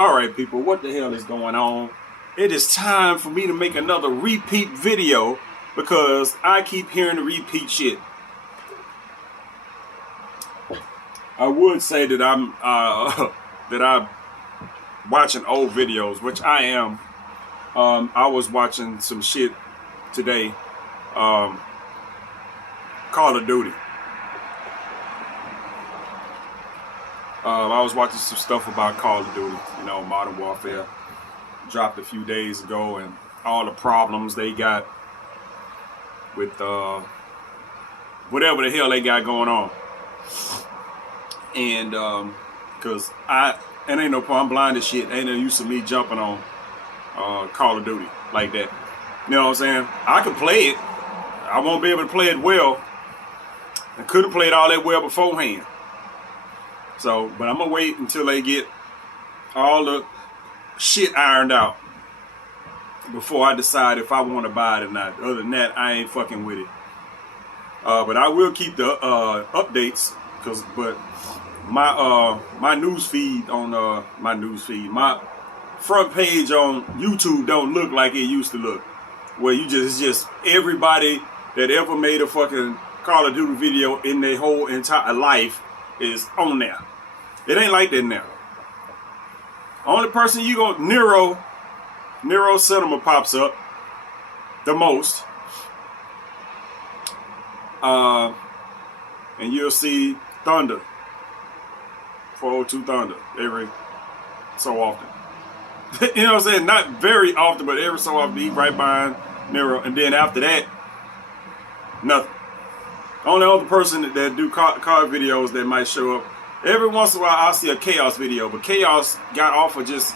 Alright people, what the hell is going on? It is time for me to make another repeat video because I keep hearing the repeat shit. I would say that I'm watching old videos, which I am. I was watching some shit today, Call of Duty. I was watching some stuff about Call of Duty, Modern Warfare. Dropped a few days ago, and all the problems they got with whatever the hell they got going on. And cause it ain't no problem, I'm blind as shit. Ain't no use of me jumping on Call of Duty like that. You know what I'm saying? I can play it. I won't be able to play it well. I couldn't play it all that well beforehand. So, but I'm gonna wait until they get all the shit ironed out before I decide if I want to buy it or not. Other than that, I ain't fucking with it. But I will keep the updates, but my news feed on my front page on YouTube don't look like it used to look. Where it's just everybody that ever made a fucking Call of Duty video in their whole entire life is on there. It ain't like that now. Only person you go, Nero Cinema pops up the most. And you'll see Thunder, 402 Thunder, every so often. You know what I'm saying? Not very often, but every so often he's right behind Nero. And then after that, nothing. Only other person that do car videos that might show up. Every once in a while I'll see a Chaos video, but Chaos got off of just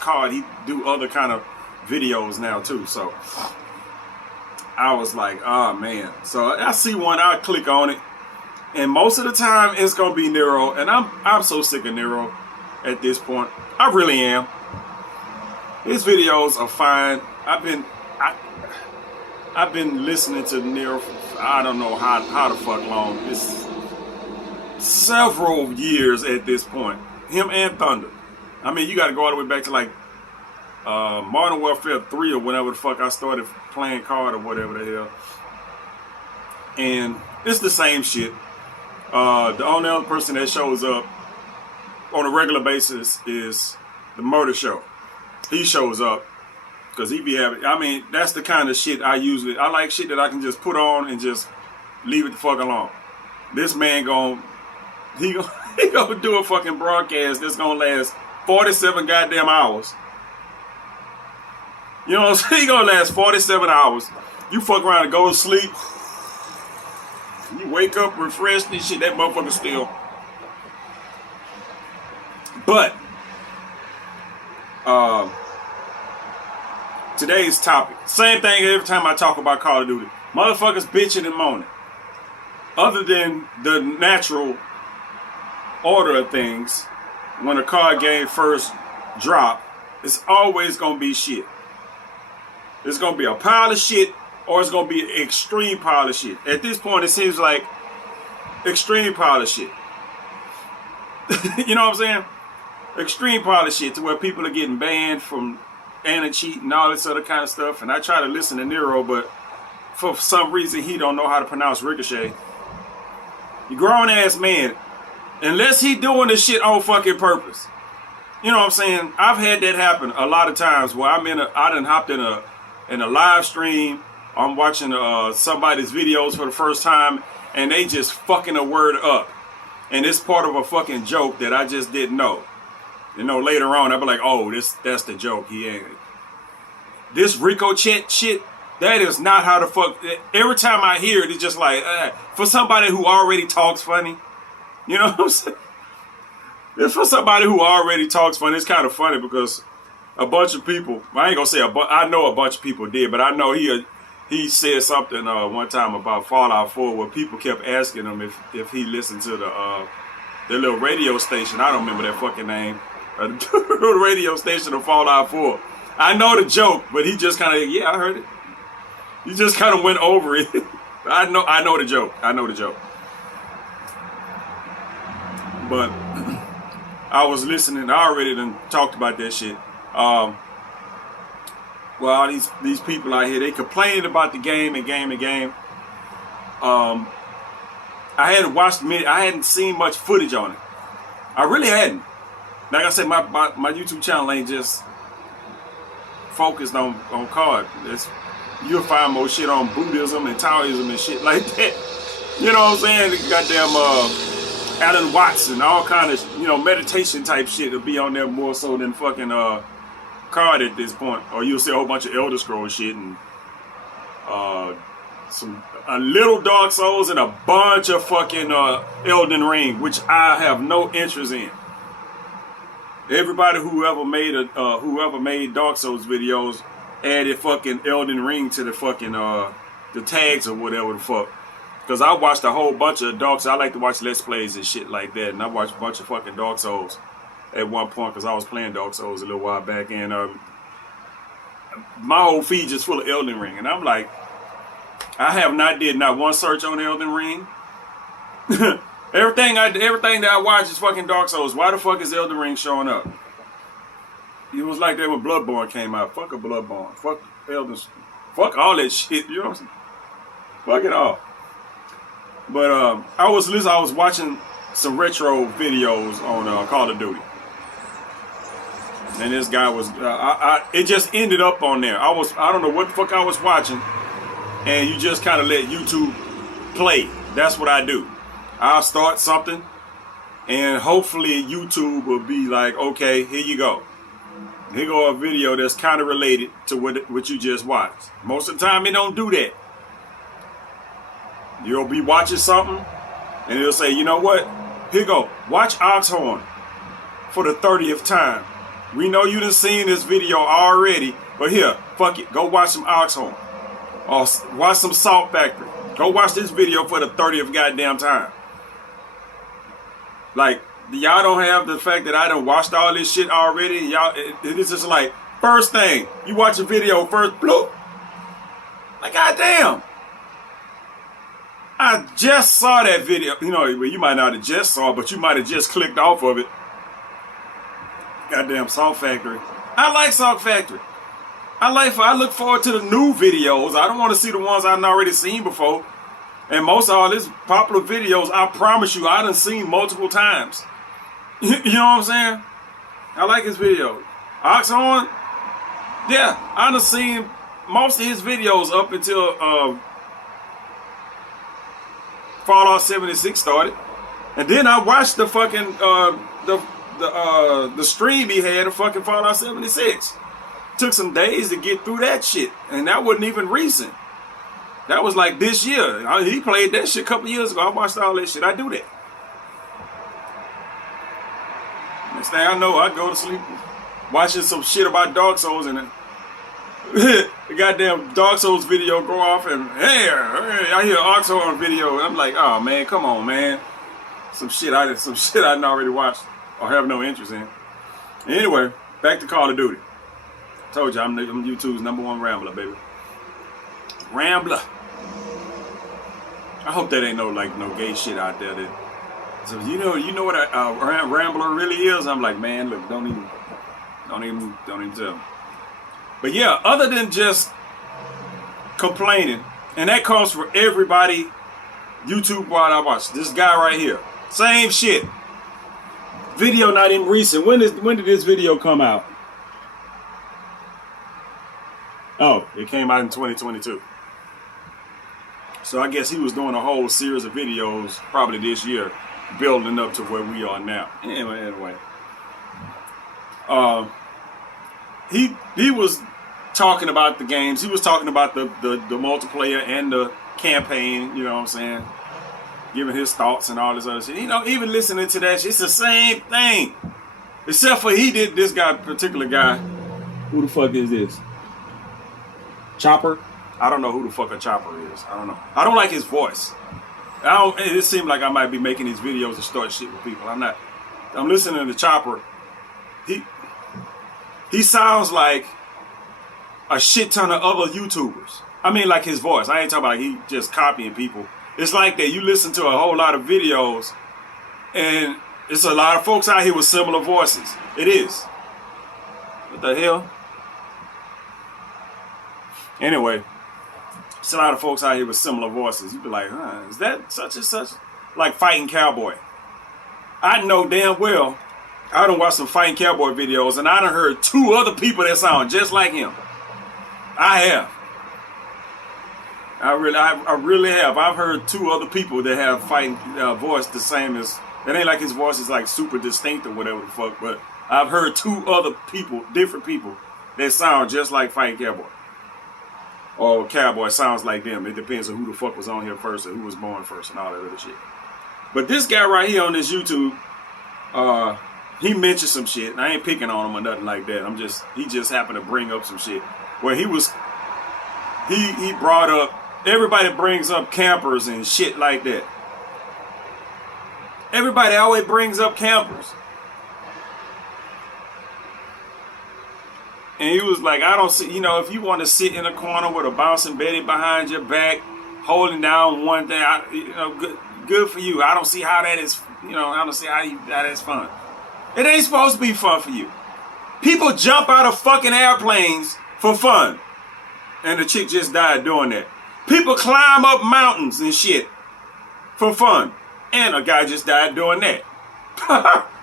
card. He do other kind of videos now too. So I was like, oh man. So I see one, I click on it, and most of the time it's gonna be Nero, and I'm so sick of Nero at this point. I really am. His videos are fine. I've been listening to Nero for I don't know how the fuck long. It's several years at this point. Him and Thunder. I mean, you got to go all the way back to like Modern Warfare 3 or whenever the fuck I started playing COD or whatever the hell. And it's the same shit. The only other person that shows up on a regular basis is the Murder Show. He shows up because he be having, I mean, that's the kind of shit I like shit that I can just put on and just leave it the fuck alone. This man he gonna do a fucking broadcast that's gonna last 47 goddamn hours. You know what I'm saying? He gonna last 47 hours. You fuck around and go to sleep. You wake up refreshed and shit, that motherfucker still. But today's topic, same thing every time I talk about Call of Duty. Motherfuckers bitching and moaning. Other than the natural order of things, when a card game first drop, it's always gonna be shit. It's gonna be a pile of shit, or it's gonna be an extreme pile of shit. At this point, it seems like extreme pile of shit. You know what I'm saying? Extreme pile of shit to where people are getting banned from anti-cheat and all this other kind of stuff. And I try to listen to Nero, but for some reason he don't know how to pronounce Ricochet. You grown ass man. Unless he doing this shit on fucking purpose. You know what I'm saying? I've had that happen a lot of times where I done hopped in a live stream. I'm watching somebody's videos for the first time and they just fucking a word up. And it's part of a fucking joke that I just didn't know. Later on I'll be like, oh, that's the joke. He ain't. This Ricochet shit, that is not how the fuck. Every time I hear it, it's just like, for somebody who already talks funny. You know what I'm saying? It's for somebody who already talks funny. It's kind of funny because a bunch of people, I ain't gonna say I know a bunch of people did, but I know he said something one time about Fallout 4 where people kept asking him if he listened to the little radio station. I don't remember that fucking name. The radio station of Fallout 4. I know the joke, but he just kind of, yeah, I heard it. He just kind of went over it. I know the joke. I know the joke. But I was listening. I already done talked about that shit. Well, all these people out here, they complaining about the game and game and game. I hadn't watched many. I hadn't seen much footage on it. I really hadn't. Like I said, my YouTube channel ain't just focused on card. You'll find more shit on Buddhism and Taoism and shit like that. You know what I'm saying? The goddamn Alan Watson, all kind of meditation type shit will be on there more so than fucking card at this point. Or you'll see a whole bunch of Elder Scrolls shit and a little Dark Souls and a bunch of fucking Elden Ring, which I have no interest in. Everybody whoever made Dark Souls videos added fucking Elden Ring to the fucking the tags or whatever the fuck. Cause I watched a whole bunch of Dark Souls. I like to watch Let's Plays and shit like that, and I watched a bunch of fucking Dark Souls at one point because I was playing Dark Souls a little while back, and my whole feed just full of Elden Ring, and I'm like, I have did not one search on Elden Ring. Everything that I watch is fucking Dark Souls. Why the fuck is Elden Ring showing up? It was like that when Bloodborne came out. Fuck a Bloodborne. Fuck Elden. Fuck all that shit. You know what I'm saying? Fuck it all. But I was watching some retro videos on Call of Duty, and this guy was. It just ended up on there. I don't know what the fuck I was watching, and you just kind of let YouTube play. That's what I do. I'll start something, and hopefully YouTube will be like, okay, here you go. Here go a video that's kind of related to what you just watched. Most of the time, it don't do that. You'll be watching something, and it'll say, you know what? Here you go. Watch Oxhorn for the 30th time. We know you done seen this video already, but here, fuck it. Go watch some Oxhorn. Or watch some Salt Factory. Go watch this video for the 30th goddamn time. Like, y'all don't have the fact that I done watched all this shit already. Y'all, it's just like, first thing, you watch a video first, bloop. Like, goddamn. I just saw that video. You know, you might not have just saw it, but you might have just clicked off of it. Goddamn Salt Factory. I like Salt Factory. I look forward to the new videos. I don't want to see the ones I've already seen before. And most of all these popular videos, I promise you, I done seen multiple times. You know what I'm saying? I like his videos. Oxhorn, yeah, I done seen most of his videos up until Fallout 76 started. And then I watched the fucking the stream he had of fucking Fallout 76. Took some days to get through that shit, and that wasn't even recent. That was like this year. He played that shit a couple years ago. I watched all that shit. I do that. Next thing I know, I go to sleep watching some shit about Dark Souls, and the goddamn Dark Souls video go off, and hey, I hear Oxhorn video, and I'm like, oh man, come on, man. Some shit I didn't already watched or have no interest in. Anyway, back to Call of Duty. Told you I'm YouTube's #1 rambler, baby. Rambler. I hope that ain't no gay shit out there. So you know what a rambler really is. I'm like, man, look, don't even tell me. But yeah, other than just complaining, and that comes for everybody. YouTube while I watch this guy right here, same shit. Video not even recent. When did this video come out? Oh, it came out in 2022. So I guess he was doing a whole series of videos probably this year, building up to where we are now. Anyway. He was talking about the games. He was talking about the multiplayer and the campaign, you know what I'm saying? Giving his thoughts and all this other shit. You know, even listening to that shit, it's the same thing. Except for he did this particular guy. Who the fuck is this? Chopper? I don't know who the fuck a Chopper is. I don't know. I don't like his voice. It seemed like I might be making these videos to start shit with people. I'm not. I'm listening to Chopper. He sounds like a shit ton of other YouTubers. I mean, like his voice. I ain't talking about he just copying people. It's like that you listen to a whole lot of videos and It's a lot of folks out here with similar voices. It is. What the hell? Anyway, it's a lot of folks out here with similar voices. You be like, huh, is that such and such? Like Fighting Cowboy. I know damn well, I done watched some Fighting Cowboy videos and I done heard 2 other people that sound just like him. I have. I really have. I've heard 2 other people that have Fighting voice the same as, it ain't like his voice is like super distinct or whatever the fuck, but I've heard 2 other people, different people, that sound just like Fighting Cowboy. Or Cowboy sounds like them. It depends on who the fuck was on here first or who was born first and all that other shit. But this guy right here on this YouTube, he mentioned some shit, and I ain't picking on him or nothing like that. He just happened to bring up some shit where he brought up, everybody brings up campers and shit like that. Everybody always brings up campers. And he was like, I don't see, if you want to sit in a corner with a bouncing Betty behind your back, holding down one thing, good for you. I don't see how that is, I don't see how that is fun. It ain't supposed to be fun for you. People jump out of fucking airplanes for fun. And the chick just died doing that. People climb up mountains and shit for fun. And a guy just died doing that.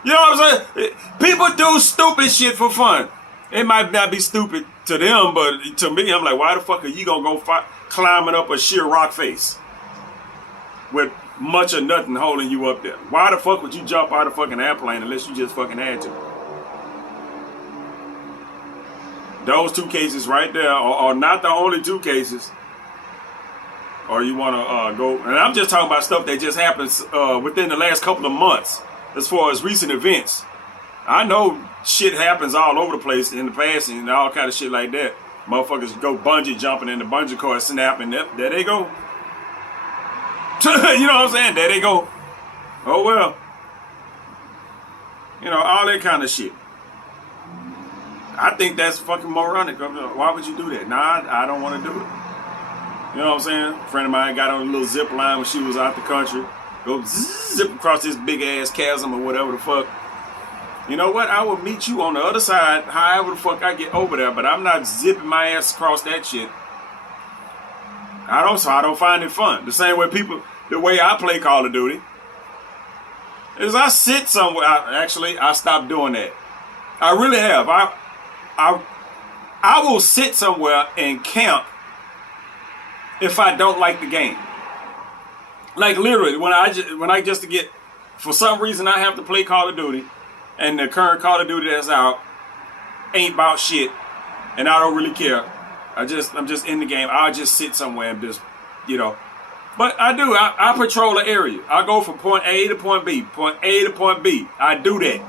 You know what I'm saying? People do stupid shit for fun. It might not be stupid to them, but to me, I'm like, why the fuck are you gonna go climbing up a sheer rock face with much or nothing holding you up there? Why the fuck would you jump out of a fucking airplane unless you just fucking had to? Those 2 cases right there are not the only 2 cases. Or you want to go, and I'm just talking about stuff that just happens within the last couple of months as far as recent events. I know shit happens all over the place in the past and all kind of shit like that. Motherfuckers go bungee jumping in the bungee cord, snapping, there they go. You know what I'm saying? There they go. Oh well. All that kind of shit. I think that's fucking moronic. Why would you do that? Nah, I don't want to do it. You know what I'm saying? A friend of mine got on a little zip line when she was out the country. Go zip across this big ass chasm or whatever the fuck. You know what? I will meet you on the other side, however the fuck I get over there, but I'm not zipping my ass across that shit. I don't find it fun. The same way the way I play Call of Duty, is I sit somewhere. I stopped doing that. I really have. I will sit somewhere and camp if I don't like the game. Like literally, when I just get, for some reason I have to play Call of Duty, and the current Call of Duty that's out ain't about shit, and I don't really care. I'm just in the game. I'll just sit somewhere and just, But I do. I patrol the area. I go from point A to point B, point A to point B. I do that.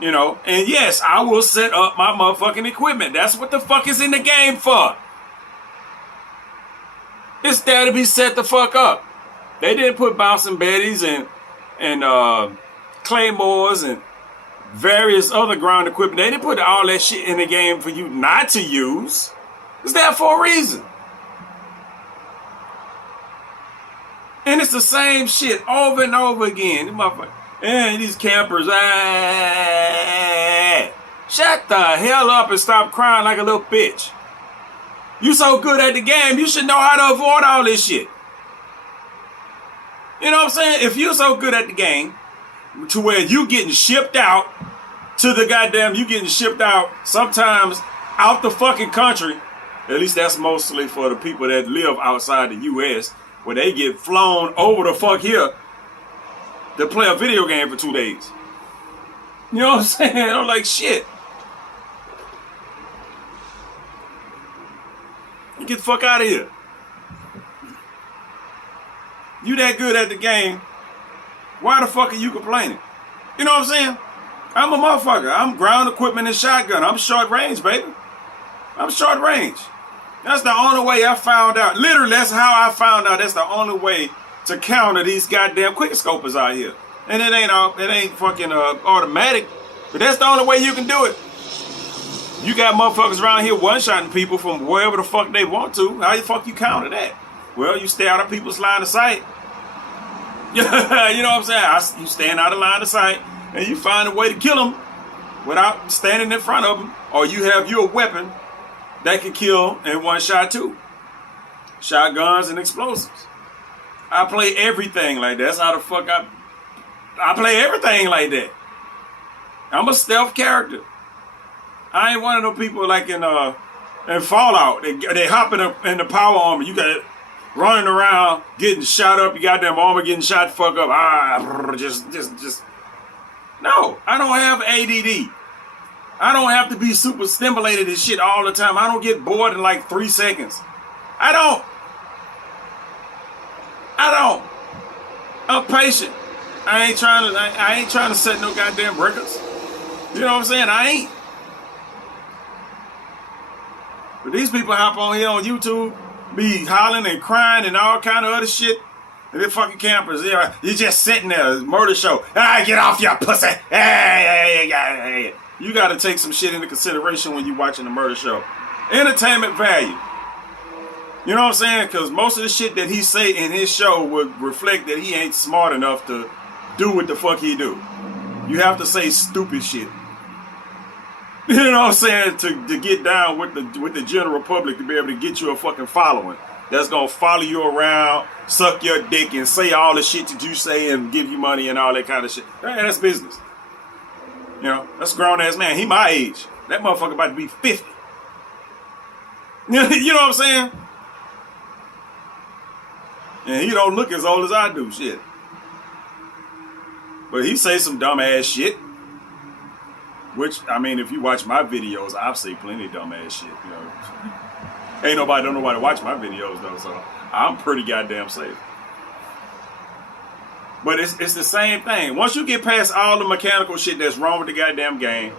And yes, I will set up my motherfucking equipment. That's what the fuck is in the game for. It's there to be set the fuck up. They didn't put bouncing betties and claymores and various other ground equipment. They didn't put all that shit in the game for you not to use. It's there for a reason. And it's the same shit over and over again. And these campers, shut the hell up and stop crying like a little bitch. You so good at the game, you should know how to avoid all this shit. You know what I'm saying? If you're so good at the game, to where you getting shipped out to the goddamn, you getting shipped out sometimes out the fucking country. At least that's mostly for the people that live outside the U.S., where they get flown over the fuck here to play a video game for 2 days. You know what I'm saying? I'm like, shit. You get the fuck out of here. You that good at the game, why the fuck are you complaining? You know what I'm saying? I'm a motherfucker. I'm ground equipment and shotgun. I'm short range, baby. I'm short range. That's the only way I found out. Literally, that's how I found out. That's the only way to counter these goddamn quickscopers out here. And it ain't fucking automatic, but that's the only way you can do it. You got motherfuckers around here one-shotting people from wherever the fuck they want to. How the fuck you counter that? Well, you stay out of people's line of sight. You know what I'm saying? You stand out of line of sight and you find a way to kill them without standing in front of them, or you have your weapon that can kill in one shot too. Shotguns and explosives. I play everything like that. That's how the fuck I play everything like that. I'm a stealth character. I ain't one of those people like in Fallout. They hop in the power armor. You got it running around, getting shot up. You got them armor getting shot the fuck up. Just. No, I don't have ADD. I don't have to be super stimulated and shit all the time. I don't get bored in like 3 seconds. I don't. I'm patient. I ain't trying to set no goddamn records. You know what I'm saying? I ain't. But these people hop on here on YouTube, be hollering and crying and all kind of other shit. And they're fucking campers. You're just sitting there, murder show. Get off your pussy. Hey. You got to take some shit into consideration when you're watching the murder show. Entertainment value. You know what I'm saying? Because most of the shit that he say in his show would reflect that he ain't smart enough to do what the fuck he do. You have to say stupid shit. You know what I'm saying? To get down with the general public, to be able to get you a fucking following that's gonna follow you around, suck your dick, and say all the shit that you say and give you money and all that kind of shit. Man, that's business. You know, that's a grown ass man. He my age. That motherfucker about to be 50. You know what I'm saying? And he don't look as old as I do, shit. But he say some dumb ass shit. Which, I mean, if you watch my videos, I've seen plenty of dumb ass shit, you know. Don't nobody watch my videos though, so I'm pretty goddamn safe. But it's the same thing. Once you get past all the mechanical shit that's wrong with the goddamn game,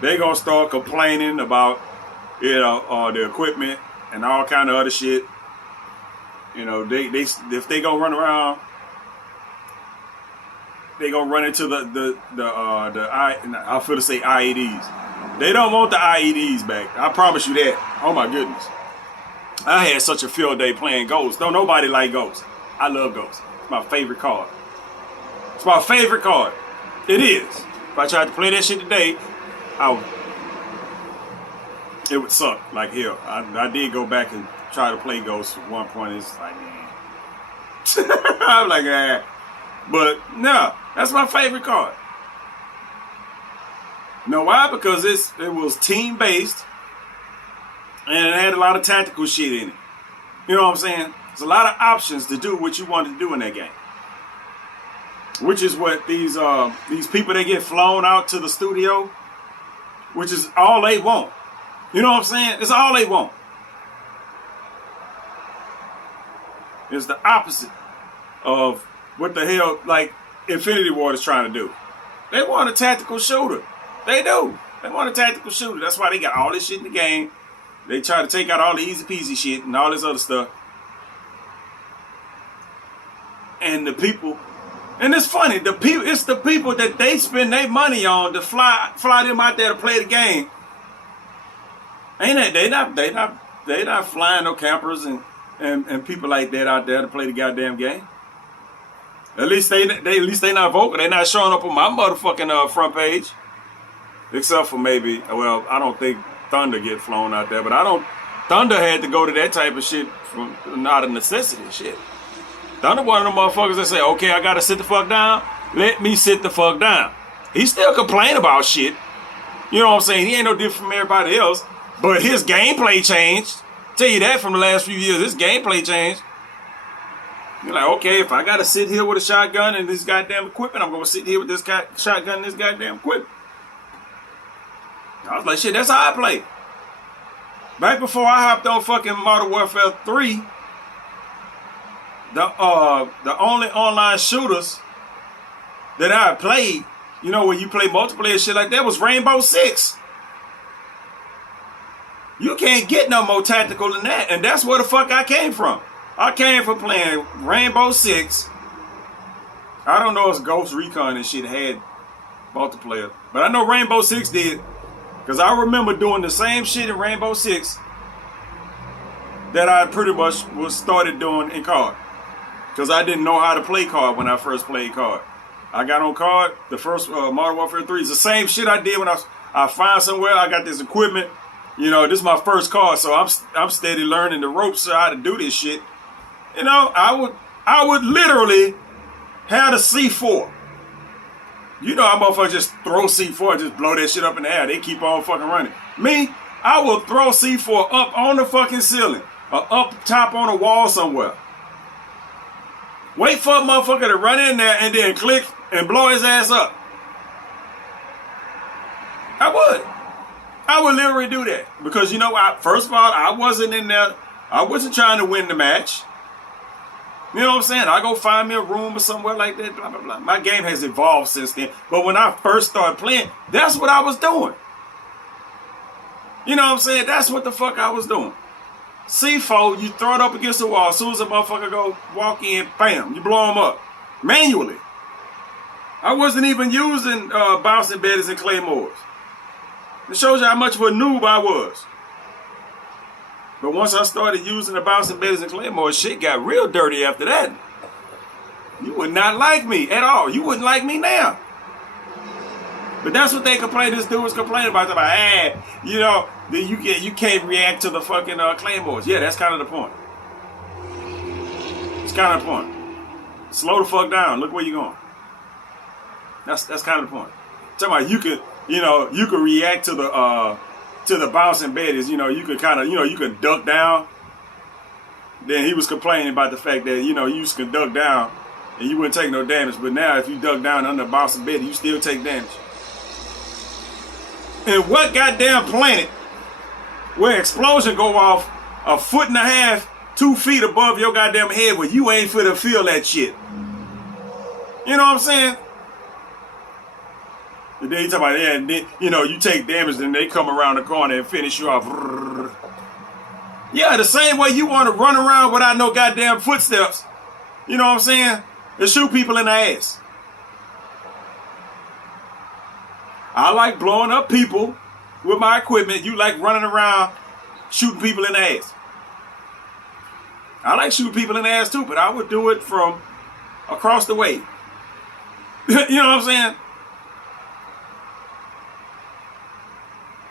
they gonna start complaining about, the equipment and all kind of other shit. You know, if they gonna run around, they gonna run into I feel to say IEDs. They don't want the IEDs back. I promise you that. Oh my goodness. I had such a field day playing Ghost. Don't nobody like Ghost. I love Ghost. It's my favorite card. It's my favorite card. It is. If I tried to play that shit today, it would suck like hell. I did go back and try to play Ghost at one point. It's like, man. I'm like, But no, that's my favorite card. You know why? Because it was team based and it had a lot of tactical shit in it. You know what I'm saying? There's a lot of options to do what you wanted to do in that game. Which is what these people that get flown out to the studio, which is all they want. You know what I'm saying? It's all they want. It's the opposite of what the hell, like, Infinity Ward is trying to do. They want a tactical shooter. They do. They want a tactical shooter. That's why they got all this shit in the game. They try to take out all the easy peasy shit and all this other stuff. And the people, and it's funny, it's the people that they spend their money on to fly them out there to play the game. Ain't that they not flying no campers and people like that out there to play the goddamn game. At least they not vocal. They not showing up on my motherfucking front page. Except for maybe, well, I don't think Thunder get flown out there, but Thunder had to go to that type of shit from not a necessity shit. Thunder one of them motherfuckers that say, okay, I gotta sit the fuck down. Let me sit the fuck down. He still complain about shit. You know what I'm saying? He ain't no different from everybody else. But his gameplay changed. Tell you that from the last few years, his gameplay changed. You're like, okay, if I gotta sit here with a shotgun and this goddamn equipment, I'm gonna sit here with this shotgun and this goddamn equipment. I was like, shit, that's how I play. Back before I hopped on fucking Modern Warfare 3, the only online shooters that I played, you know, when you play multiplayer shit like that, was Rainbow Six. You can't get no more tactical than that, and that's where the fuck I came from. I came from playing Rainbow Six. I don't know if Ghost Recon and shit had multiplayer, but I know Rainbow Six did, because I remember doing the same shit in Rainbow Six that I pretty much was started doing in COD. Because I didn't know how to play card when I first played card. I got on card, the first Modern Warfare 3 is the same shit I did when I find somewhere, I got this equipment. You know, this is my first card, so I'm steady learning the ropes how to do this shit. You know, I would literally have a C4. You know how motherfuckers just throw C4 and just blow that shit up in the air. They keep on fucking running. Me, I will throw C4 up on the fucking ceiling or up top on a wall somewhere. Wait for a motherfucker to run in there and then click and blow his ass up. I would literally do that. Because you know what? First of all, I wasn't in there. I wasn't trying to win the match. You know what I'm saying? I go find me a room or somewhere like that, blah, blah, blah. My game has evolved since then. But when I first started playing, that's what I was doing. You know what I'm saying? That's what the fuck I was doing. C4, you throw it up against the wall. As soon as a motherfucker go walk in, bam, you blow them up. Manually. I wasn't even using bouncing bedders and claymores. It shows you how much of a noob I was. But once I started using the bouncing bedders and claymores, shit got real dirty after that. You would not like me at all. You wouldn't like me now. But that's what they complain. This dude was complaining about. Hey, you know, you can't react to the fucking claymores. Yeah, that's kind of the point. It's kind of the point. Slow the fuck down. Look where you're going. That's kind of the point. Talking about you could react to the bouncing bedders. You know, you could kind of, you could duck down. Then he was complaining about the fact that, you used to duck down and you wouldn't take no damage. But now if you duck down under a bouncing bed, you still take damage. And what goddamn planet where explosion go off 1.5 feet, 2 feet above your goddamn head where you ain't finna feel that shit? You know what I'm saying? And then you talk about, yeah, and then, you take damage and they come around the corner and finish you off. Yeah, the same way you want to run around without no goddamn footsteps. You know what I'm saying? And shoot people in the ass. I like blowing up people with my equipment. You like running around shooting people in the ass. I like shooting people in the ass too, but I would do it from across the way. You know what I'm saying?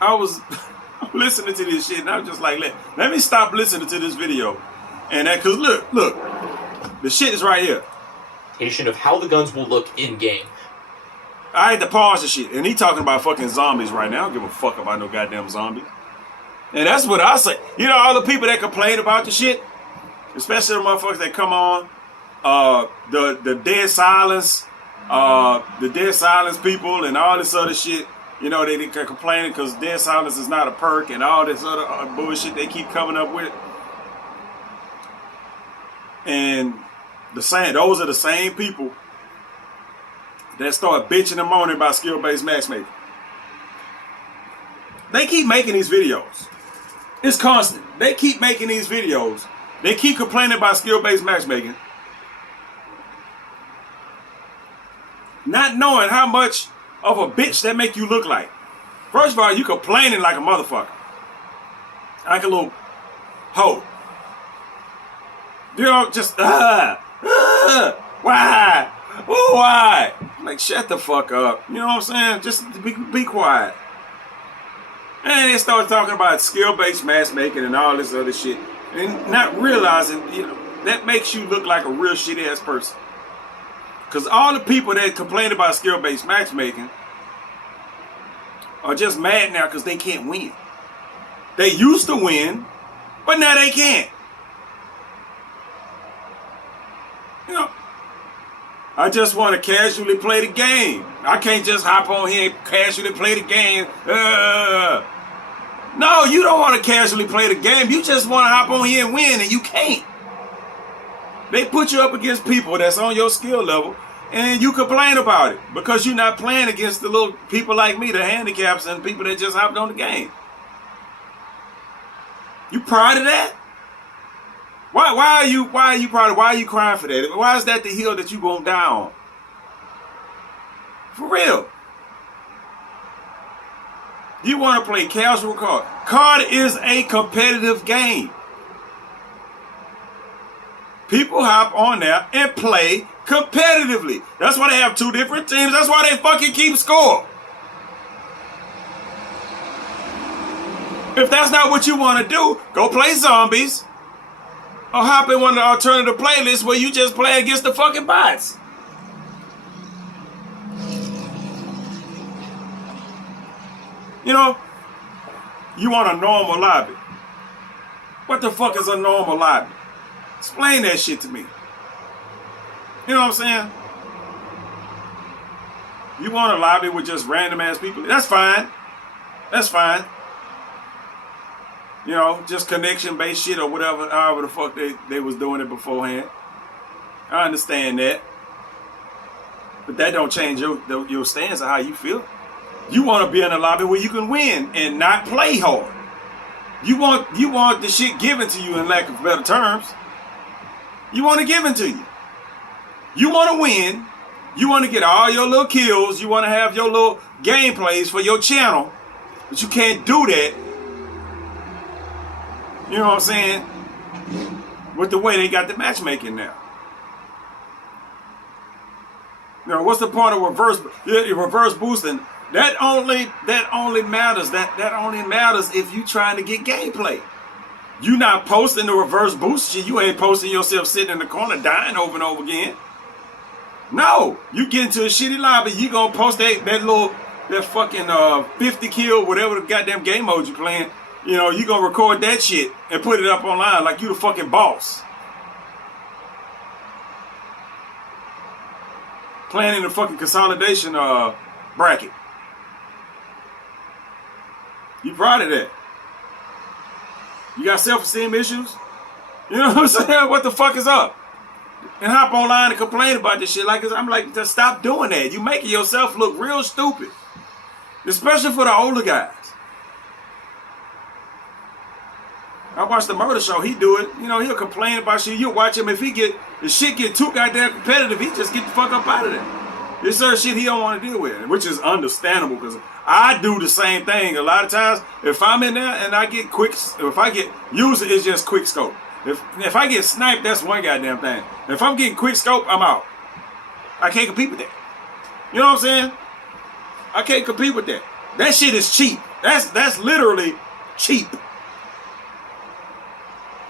I was listening to this shit and I was just like, let me stop listening to this video. And that, cause look, the shit is right here. Of how the guns will look in game. I had to pause the shit. And he talking about fucking zombies right now. I don't give a fuck about no goddamn zombies. And that's what I say. You know, all the people that complain about the shit, especially the motherfuckers that come on, the dead silence, people and all this other shit. You know, they complaining because dead silence is not a perk and all this other bullshit they keep coming up with. And those are the same people that start bitching and moaning about skill-based matchmaking. They keep making these videos. It's constant. They keep making these videos. They keep complaining about skill-based matchmaking. Not knowing how much of a bitch that make you look like. First of all, you complaining like a motherfucker. Like a little hoe. You know, just, why? Oh, why? Like, shut the fuck up. You know what I'm saying? Just be quiet. And they start talking about skill-based matchmaking and all this other shit. And not realizing, that makes you look like a real shit-ass person. Because all the people that complain about skill-based matchmaking are just mad now because they can't win. They used to win, but now they can't. I just want to casually play the game. I can't just hop on here and casually play the game. No, you don't want to casually play the game. You just want to hop on here and win, and you can't. They put you up against people that's on your skill level, and you complain about it because you're not playing against the little people like me, the handicaps, and people that just hopped on the game. You proud of that? Why are you proud of? Why are you crying for that? Why is that the hill that you gonna die on? For real. You want to play casual card. Card is a competitive game. People hop on there and play competitively. That's why they have two different teams. That's why they fucking keep score. If that's not what you want to do, go play zombies. Or hop in one of the alternative playlists where you just play against the fucking bots. You know, you want a normal lobby. What the fuck is a normal lobby? Explain that shit to me. You know what I'm saying? You want a lobby with just random ass people? That's fine. That's fine. You know, just connection based shit or whatever, however the fuck they was doing it beforehand. I understand that. But that don't change your stance of how you feel. You want to be in a lobby where you can win and not play hard. You want the shit given to you, in lack of better terms. You want it given to you. You want to win. You want to get all your little kills. You want to have your little gameplays for your channel. But you can't do that. You know what I'm saying? With the way they got the matchmaking now. You know, what's the point of reverse boosting? That only matters. That only matters if you trying to get gameplay. You not posting the reverse boost shit. You ain't posting yourself sitting in the corner dying over and over again. No, you get into a shitty lobby, you gonna post that fucking 50 kill, whatever the goddamn game mode you playing. You know, you gonna record that shit and put it up online like you the fucking boss. Playing in the fucking consolidation bracket. You proud of that? You got self-esteem issues? You know what I'm saying? What the fuck is up? And hop online and complain about this shit. I'm like, just stop doing that. You making yourself look real stupid. Especially for the older guys. I watched the murder show. He do it. You know, he'll complain about shit. You'll watch him. If shit get too goddamn competitive, he just get the fuck up out of there. There's certain shit he don't want to deal with, which is understandable because I do the same thing. A lot of times, if I'm in there and I get usually it's just quick scope. If I get sniped, that's one goddamn thing. If I'm getting quick scope, I'm out. I can't compete with that. You know what I'm saying? I can't compete with that. That shit is cheap. That's literally cheap.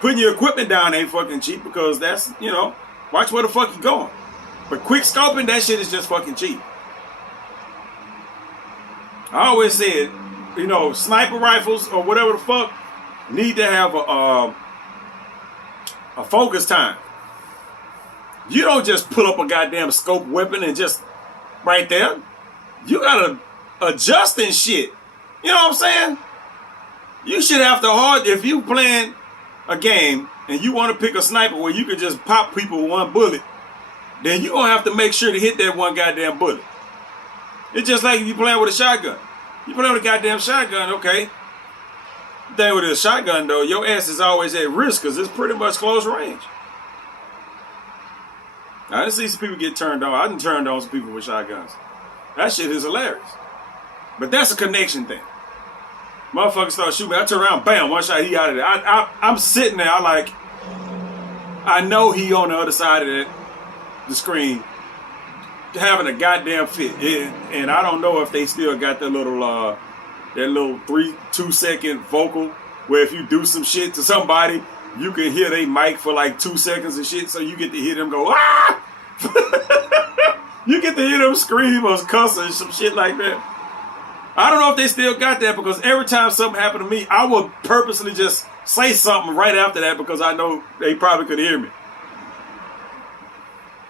Putting your equipment down ain't fucking cheap because that's, you know, watch where the fuck you going. But quick scoping, that shit is just fucking cheap. I always said, you know, sniper rifles or whatever the fuck need to have a focus time. You don't just pull up a goddamn scope weapon and just right there. You gotta adjust and shit. You know what I'm saying? You should have to if you playing a game and you want to pick a sniper where you can just pop people with one bullet, then you're going to have to make sure to hit that one goddamn bullet. It's just like if you playing with a shotgun. You playing with a goddamn shotgun, okay. The thing with a shotgun, though, your ass is always at risk because it's pretty much close range. I done see some people get turned on. I done turned on some people with shotguns. That shit is hilarious. But that's a connection thing. Motherfucker start shooting. I turn around, bam, one shot, he out of there. I'm sitting there, I know he on the other side of the screen having a goddamn fit. And I don't know if they still got that little 2-second vocal where if you do some shit to somebody, you can hear they mic for like 2 seconds and shit, so you get to hear them go, ah! You get to hear them scream or cuss or some shit like that. I don't know if they still got that because every time something happened to me, I would purposely just say something right after that because I know they probably could hear me.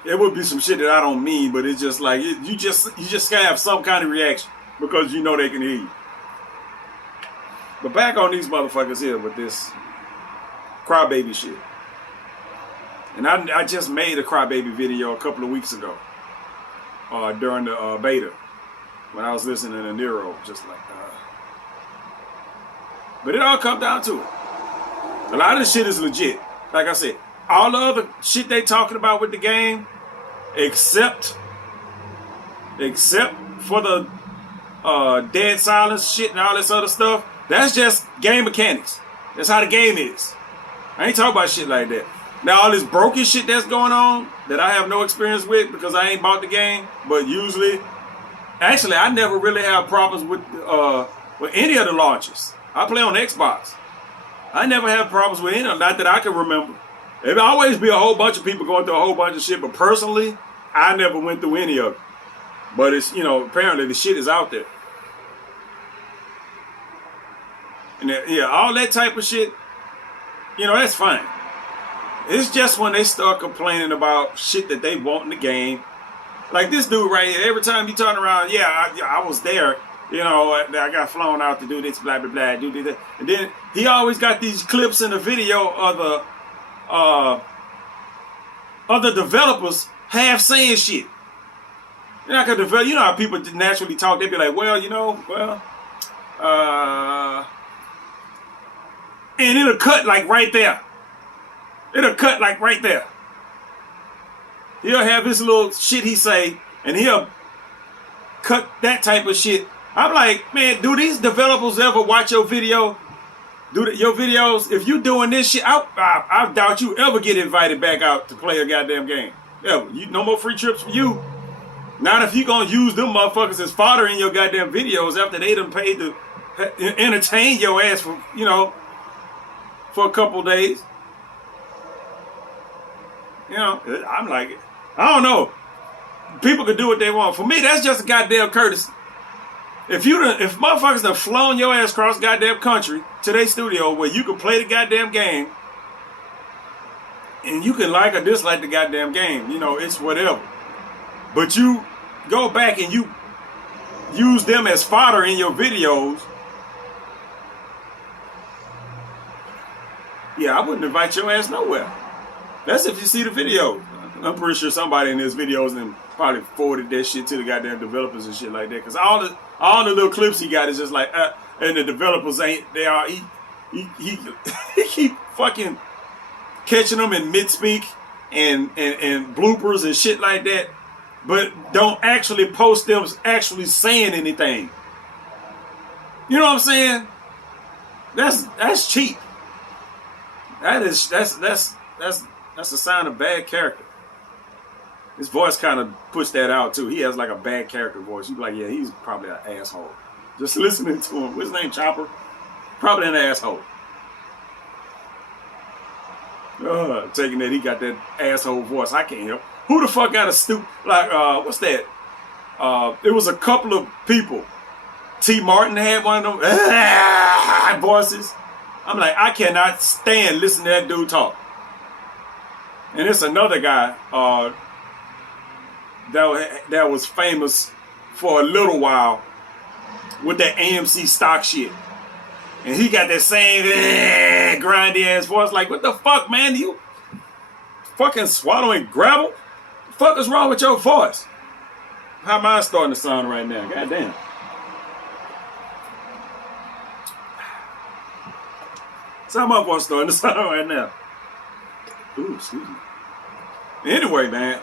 It would be some shit that I don't mean, but it's just like, you just gotta have some kind of reaction because you know they can hear you. But back on these motherfuckers here with this crybaby shit. And I just made a crybaby video a couple of weeks ago during the beta. When I was listening to Nero, just like, but it all comes down to it. A lot of the shit is legit. Like I said, all the other shit they talking about with the game, except for the dead silence shit and all this other stuff, that's just game mechanics. That's how the game is. I ain't talking about shit like that. Now all this broken shit that's going on that I have no experience with because I ain't bought the game, but usually, actually, I never really have problems with any of the launches. I play on Xbox. I never have problems with any of them, not that I can remember. There'll always be a whole bunch of people going through a whole bunch of shit, but personally, I never went through any of it. But it's, apparently the shit is out there. And yeah, all that type of shit, that's fine. It's just when they start complaining about shit that they want in the game. Like this dude right here, every time you turn around, I was there. I got flown out to do this, blah, blah, blah, do this. And then he always got these clips in the video of the other developers half saying shit. You're not gonna develop, how people naturally talk, they be like, and it'll cut like right there. It'll cut like right there. He'll have his little shit he say, and he'll cut that type of shit. I'm like, man, do these developers ever watch your video? Your videos? If you doing this shit, I doubt you ever get invited back out to play a goddamn game. Ever. No more free trips for you. Not if you gonna use them motherfuckers as fodder in your goddamn videos after they done paid to entertain your ass for, for a couple days. I'm like, I don't know. People can do what they want. For me, that's just a goddamn courtesy. If motherfuckers done flown your ass across goddamn country to their studio where you can play the goddamn game and you can like or dislike the goddamn game, it's whatever. But you go back and you use them as fodder in your videos. Yeah, I wouldn't invite your ass nowhere. That's if you see the video. I'm pretty sure somebody in this videos and probably forwarded that shit to the goddamn developers and shit like that. Cause all the little clips he got is just like, and the developers he keep fucking catching them in mid-speak and bloopers and shit like that, but don't actually post them actually saying anything. You know what I'm saying? That's cheap. That's a sign of bad character. His voice kind of puts that out too. He has like a bad character voice. You be like, yeah, he's probably an asshole. Just listening to him. What's his name? Chopper? Probably an asshole. Taking that he got that asshole voice. I can't help. Who the fuck got a stupid, like, what's that? It was a couple of people. T. Martin had one of them voices. I'm like, I cannot stand listening to that dude talk. And it's another guy that was famous for a little while with that AMC stock shit. And he got that same grindy ass voice. Like, what the fuck, man? You fucking swallowing gravel? What the fuck is wrong with your voice? How am I starting to sound right now? God damn. So how my voice starting to sound right now? Ooh, excuse me. Anyway, man.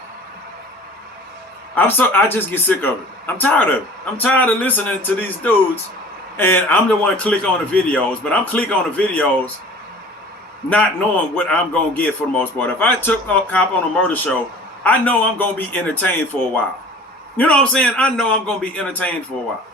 I just get sick of it. I'm tired of it. I'm tired of listening to these dudes. And I'm the one click on the videos. But I'm clicking on the videos not knowing what I'm going to get for the most part. If I hop on a murder show, I know I'm going to be entertained for a while. You know what I'm saying? I know I'm going to be entertained for a while.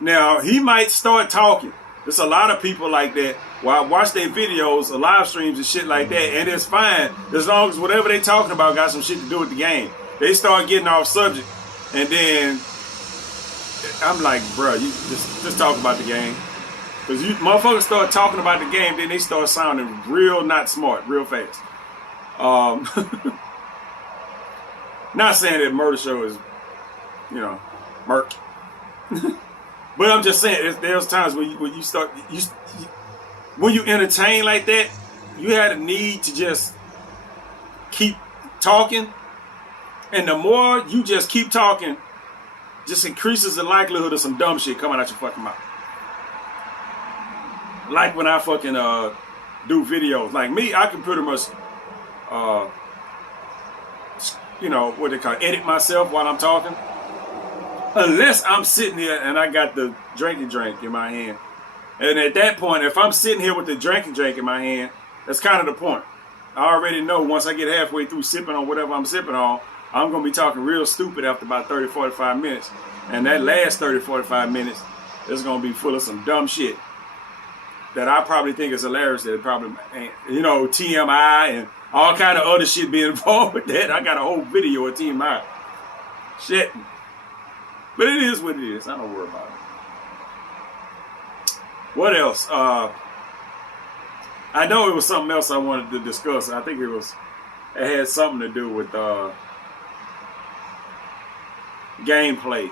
Now, he might start talking. There's a lot of people like that where I watch their videos or live streams and shit like that, and it's fine as long as whatever they talking about got some shit to do with the game. They start getting off subject, and then I'm like, bro, you just talk about the game. Because you motherfuckers start talking about the game, then they start sounding real not smart, real fast. Not saying that murder show is, murk. But I'm just saying, there's times when you start, when you entertain like that, you had a need to just keep talking. And the more you just keep talking, just increases the likelihood of some dumb shit coming out your fucking mouth. Like when I fucking do videos. Like me, I can pretty much, what they call it, edit myself while I'm talking. Unless I'm sitting here and I got the drinky drink in my hand. And at that point, if I'm sitting here with the drinky drink in my hand That's kind of the point. I already know once I get halfway through sipping on whatever I'm sipping on, I'm going to be talking real stupid after about 30, 45 minutes. And that last 30, 45 minutes is going to be full of some dumb shit that I probably think is hilarious. That it probably ain't, you know, TMI and all kind of other shit being involved with that. I got a whole video of TMI. Shit. But it is what it is. I don't worry about it. What else? I know it was something else I wanted to discuss. I think it had something to do with gameplay.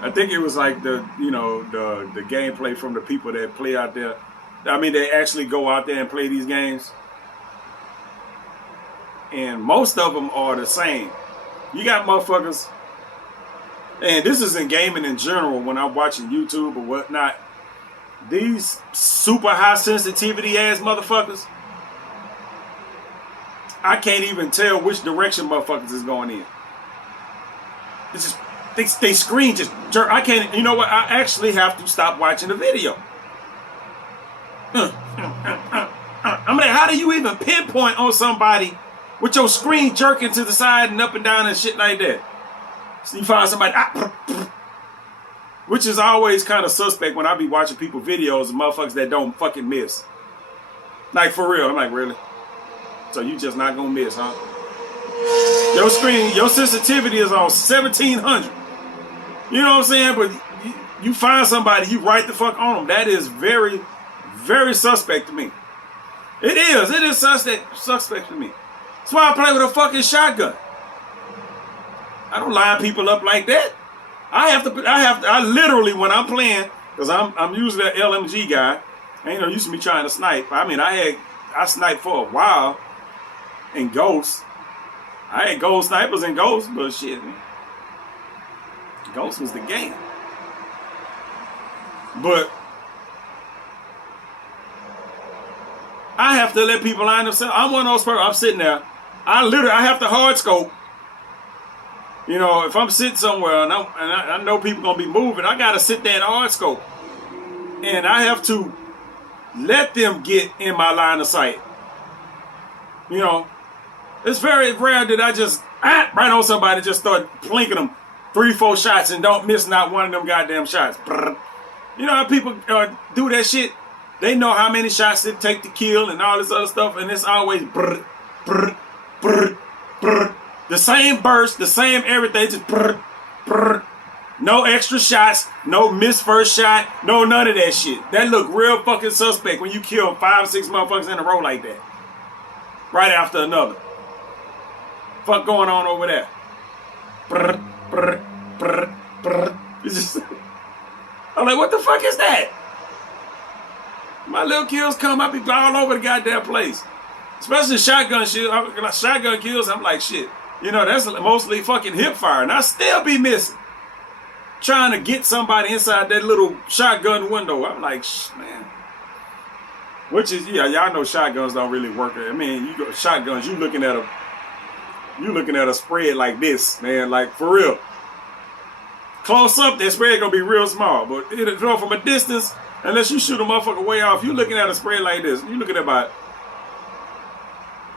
I think it was like the gameplay from the people that play out there. I mean, they actually go out there and play these games. And most of them are the same. You got motherfuckers, and this is in gaming in general when I'm watching YouTube or whatnot. These super high sensitivity ass motherfuckers, I can't even tell which direction motherfuckers is going in. It's just, they screen just jerk. I can't, you know what? I actually have to stop watching the video. I'm like, how do you even pinpoint on somebody with your screen jerking to the side and up and down and shit like that? So you find somebody, which is always kind of suspect when I be watching people videos of motherfuckers that don't fucking miss. Like, for real. I'm like, really? So you just not gonna miss, huh? Your screen, your sensitivity is on 1700. You know what I'm saying? But you find somebody, you right the fuck on them. That is very, very suspect to me. It is suspect to me. That's why I play with a fucking shotgun. I don't line people up like that. I literally, when I'm playing, because I'm usually an LMG guy. Ain't no use to me trying to snipe. I mean, I sniped for a while in Ghosts. I had gold snipers in Ghosts, but shit, man. Ghosts was the game. But I have to let people line themselves. I'm one of those people. I'm sitting there. I have to hard scope. You know, if I'm sitting somewhere and I know people gonna be moving, I gotta sit there and hard scope, and I have to let them get in my line of sight. You know, it's very rare that I just right on somebody, just start plinking them 3-4 shots and don't miss not one of them goddamn shots. You know how people do that shit? They know how many shots it take to kill and all this other stuff, and it's always brr, brr, brr, brr. The same burst, the same everything, just brr, brr. No extra shots, no missed first shot, no none of that shit. That look real fucking suspect when you kill 5, 6 motherfuckers in a row like that. Right after another. Fuck going on over there? Brr, brr, brr, brr. It's just, I'm like, what the fuck is that? My little kills come, I be all over the goddamn place. Especially shotgun shit. Shotgun kills, I'm like, shit. You know, that's mostly fucking hip fire, and I still be missing. Trying to get somebody inside that little shotgun window. I'm like, man. Which is, yeah, y'all know shotguns don't really work. I mean, you go shotguns, you looking at a spread like this, man, like for real. Close up, that spread gonna be real small, but it'll draw from a distance. Unless you shoot a motherfucker way off, you looking at a spread like this. You looking at about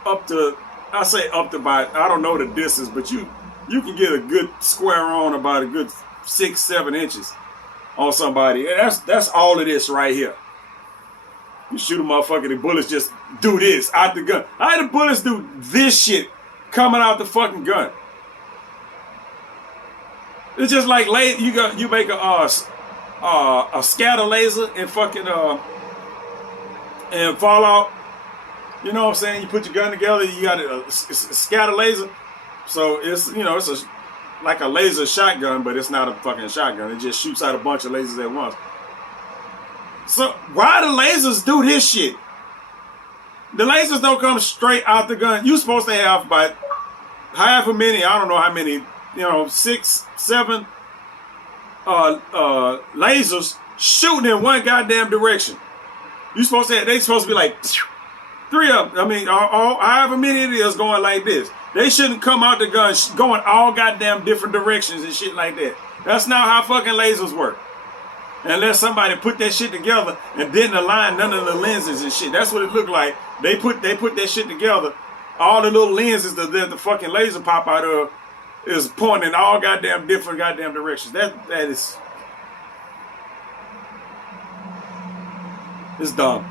up to about, I don't know the distance, but you can get a good square on about a good 6-7 inches on somebody. And that's all of this right here. You shoot a motherfucker, the bullets just do this out the gun. How the bullets do this shit coming out the fucking gun? It's just like you make a scatter laser in fucking in Fallout. You know what I'm saying? You put your gun together, you got a scatter laser. So it's, you know, it's like a laser shotgun, but it's not a fucking shotgun. It just shoots out a bunch of lasers at once. So why do lasers do this shit? The lasers don't come straight out the gun. You're supposed to have about half a many, I don't know how many, 6, 7 lasers shooting in one goddamn direction. They supposed to be like 3 of them. I mean, however many it is going like this. They shouldn't come out the gun going all goddamn different directions and shit like that. That's not how fucking lasers work. unless somebody put that shit together and didn't align none of the lenses and shit. That's what it looked like. They put that shit together. All the little lenses that the fucking laser pop out of is pointing in all goddamn different goddamn directions. That is, it's dumb.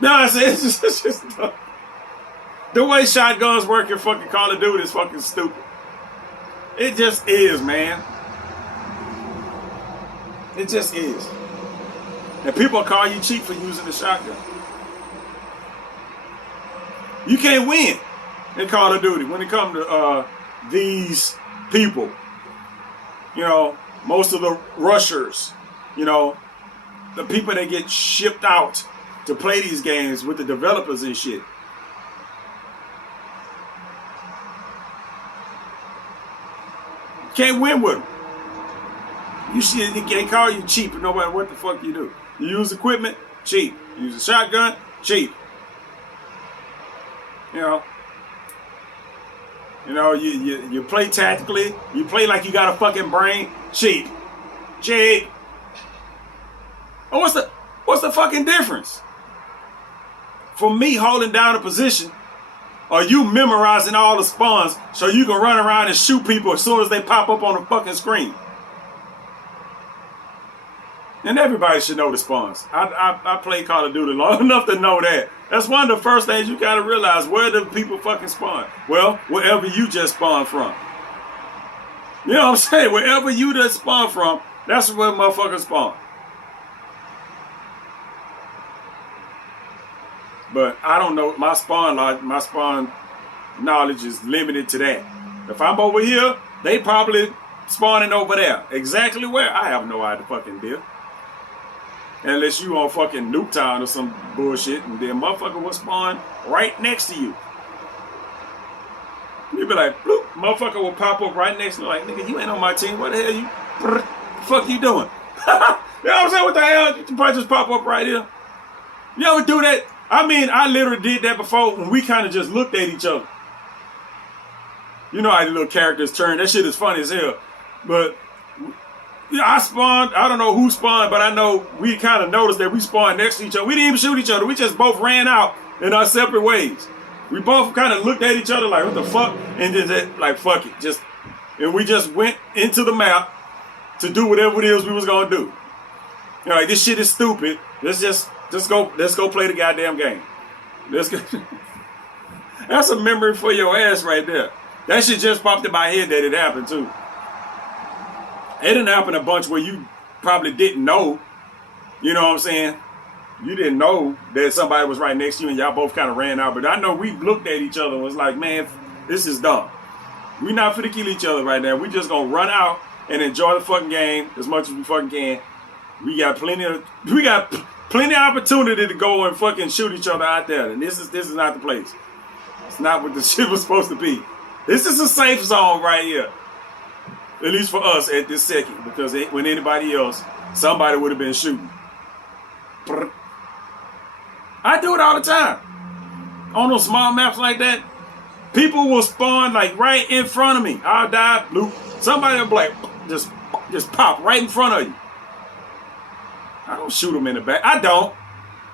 No, it's just dumb. The way shotguns work in fucking Call of Duty is fucking stupid. It just is, man. It just is. And people call you cheap for using the shotgun. You can't win in Call of Duty when it comes to these people. You know, most of the rushers, you know, the people that get shipped out to play these games with the developers and shit. Can't win with them. You shit, they call you cheap no matter what the fuck you do. You use equipment, cheap. You use a shotgun, cheap. You know, you play tactically. You play like you got a fucking brain, cheap. Cheap. And what's the fucking difference? For me holding down a position, or you memorizing all the spawns so you can run around and shoot people as soon as they pop up on the fucking screen. And everybody should know the spawns. I played Call of Duty long enough to know that. That's one of the first things you gotta realize. Where do people fucking spawn? Well, wherever you just spawned from. You know what I'm saying? Wherever you just spawned from, that's where motherfuckers spawn. But I don't know. My spawn knowledge is limited to that. If I'm over here, they probably spawning over there. Exactly where? I have no idea fucking deal. Unless you on fucking Nuketown or some bullshit, and then motherfucker will spawn right next to you. You be like, bloop, motherfucker will pop up right next to you, like, nigga, you ain't on my team. What the hell the fuck you doing? You know what I'm saying? What the hell? You probably just pop up right here. You ever do that? I mean, I literally did that before when we kind of just looked at each other. You know how the little characters turn. That shit is funny as hell. But yeah, I spawned. I don't know who spawned, but I know we kind of noticed that we spawned next to each other. We didn't even shoot each other. We just both ran out in our separate ways. We both kind of looked at each other like, what the fuck? And then like, fuck it. And we just went into the map to do whatever it is we was going to do. You know, like, this shit is stupid. Let's go play the goddamn game. Let's go. That's a memory for your ass right there. That shit just popped in my head that it happened too. It didn't happen a bunch where you probably didn't know. You know what I'm saying? You didn't know that somebody was right next to you and y'all both kind of ran out. But I know we looked at each other and was like, man, this is dumb. We not finna kill each other right now. We just gonna run out and enjoy the fucking game as much as we fucking can. We got plenty of opportunity to go and fucking shoot each other out there. And this is not the place. It's not what the shit was supposed to be. This is a safe zone right here. At least for us at this second. Because when anybody else, somebody would have been shooting. I do it all the time. On those small maps like that, people will spawn like right in front of me. I'll die, bloop. Somebody will be like, just pop right in front of you. I don't shoot them in the back. I don't.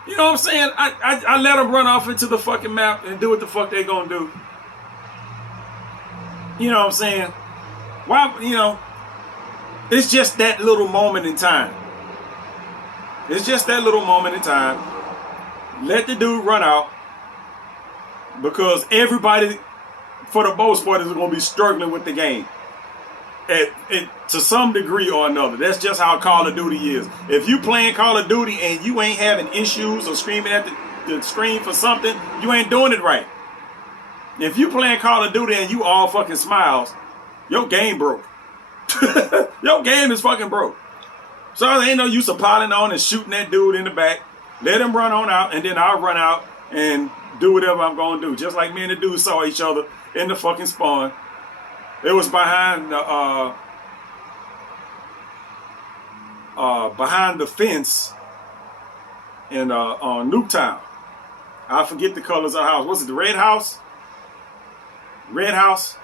You know what I'm saying? I let them run off into the fucking map and do what the fuck they gonna do. You know what I'm saying? Why, you know, it's just that little moment in time. It's just that little moment in time. Let the dude run out. Because everybody, for the most part, is going to be struggling with the game. To some degree or another. That's just how Call of Duty is. If you playing Call of Duty and you ain't having issues or screaming at the screen for something, you ain't doing it right. If you playing Call of Duty and you all fucking smiles, your game broke. Your game is fucking broke. So there ain't no use of piling on and shooting that dude in the back. Let him run on out, and then I'll run out and do whatever I'm going to do. Just like me and the dude saw each other in the fucking spawn. It was behind the fence in on Nuketown. I forget the colors of the house. Was it the red house? Red house?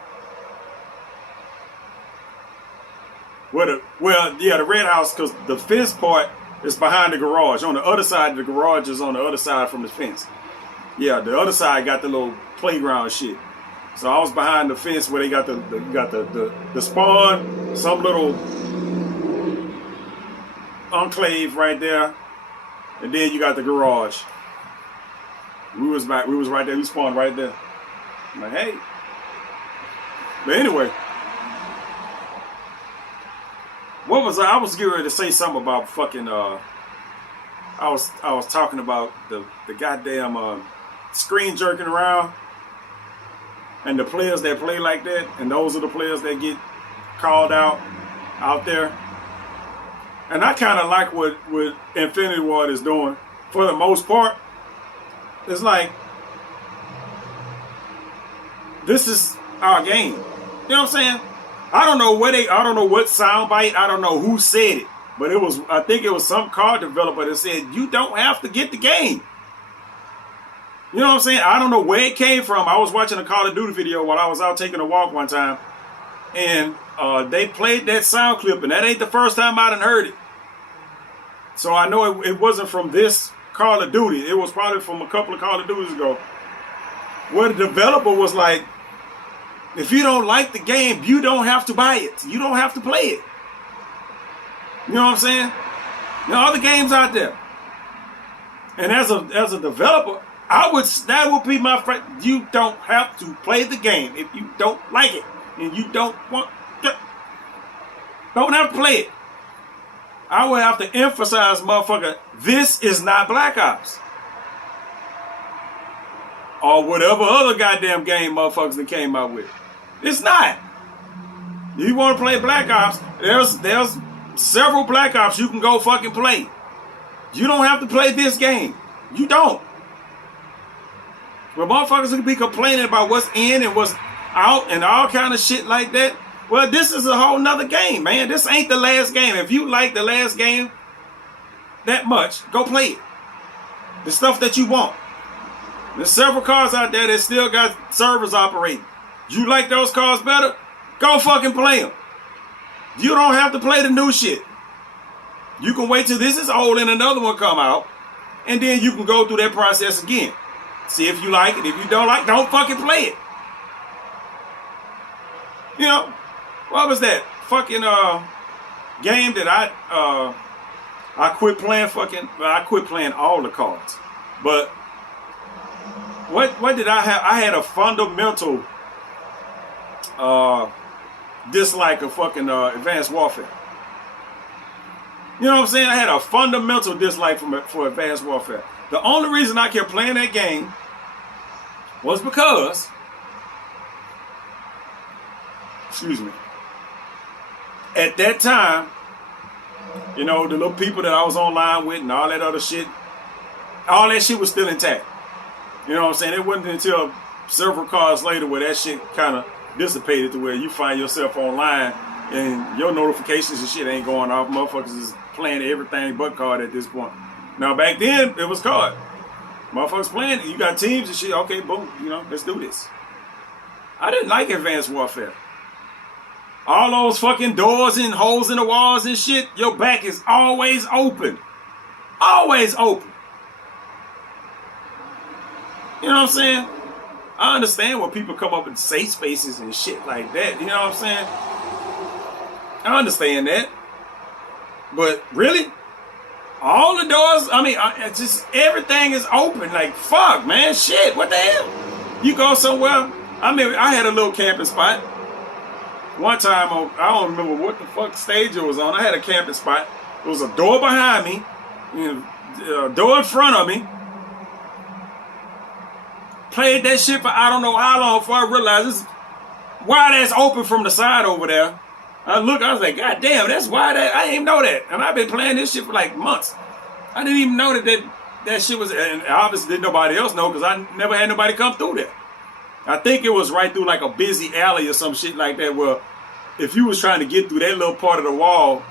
The red house, because the fence part It's behind the garage. On the other side, the garage is on the other side from the fence. Yeah, the other side got the little playground shit. So I was behind the fence where they got the spawn, some little enclave right there, and then you got the garage. We was right there. We spawned right there. I'm like, hey. But anyway, what was I was getting ready to say something about fucking. I was talking about the goddamn screen jerking around. And the players that play like that, and those are the players that get called out there. And I kind of like what Infinity Ward is doing. For the most part, it's like, this is our game. You know what I'm saying? I don't know what soundbite, I don't know who said it, but I think it was some card developer that said, you don't have to get the game. You know what I'm saying? I don't know where it came from. I was watching a Call of Duty video while I was out taking a walk one time. And they played that sound clip. And that ain't the first time I done heard it. So I know it wasn't from this Call of Duty. It was probably from a couple of Call of Duties ago. Where the developer was like, if you don't like the game, you don't have to buy it. You don't have to play it. You know what I'm saying? There are other games out there. And as a developer, that would be my friend. You don't have to play the game if you don't like it and you don't have to play it. I would have to emphasize, motherfucker, this is not Black Ops. Or whatever other goddamn game motherfuckers that came out with. It's not. You want to play Black Ops, there's several Black Ops you can go fucking play. You don't have to play this game. You don't. But motherfuckers will be complaining about what's in and what's out and all kind of shit like that. Well, this is a whole nother game, man. This ain't the last game. If you like the last game that much, go play it. The stuff that you want. There's several cars out there that still got servers operating. You like those cars better? Go fucking play them. You don't have to play the new shit. You can wait till this is old and another one come out, and then you can go through that process again. See if you like it. If you don't like, don't fucking play it. You know, what was that fucking game that I quit playing I quit playing all the cards. But what did I have? I had a fundamental dislike of fucking Advanced Warfare. You know what I'm saying? I had a fundamental dislike for Advanced Warfare. The only reason I kept playing that game was because, excuse me, at that time, you know, the little people that I was online with and all that other shit, all that shit was still intact. You know what I'm saying? It wasn't until several cards later where that shit kind of dissipated to where you find yourself online and your notifications and shit ain't going off. Motherfuckers is playing everything but card at this point. Now back then, it was card. Motherfuckers playing it. You got teams and shit. Okay, boom. You know, let's do this. I didn't like Advanced Warfare. All those fucking doors and holes in the walls and shit, your back is always open. Always open. You know what I'm saying? I understand when people come up in safe spaces and shit like that. You know what I'm saying? I understand that. But really? All the doors, I mean, it's just everything is open. Like, fuck, man, shit, what the hell? You go somewhere, I mean, I had a little camping spot. One time, I don't remember what the fuck stage it was on. I had a camping spot. There was a door behind me, a door in front of me. Played that shit for I don't know how long before I realized this wide ass open from the side over there. I was like, God damn, that's wide ass. I didn't even know that. And I've been playing this shit for like months. I didn't even know that shit was, and obviously didn't nobody else know because I never had nobody come through there. I think it was right through like a busy alley or some shit like that where if you was trying to get through that little part of the wall,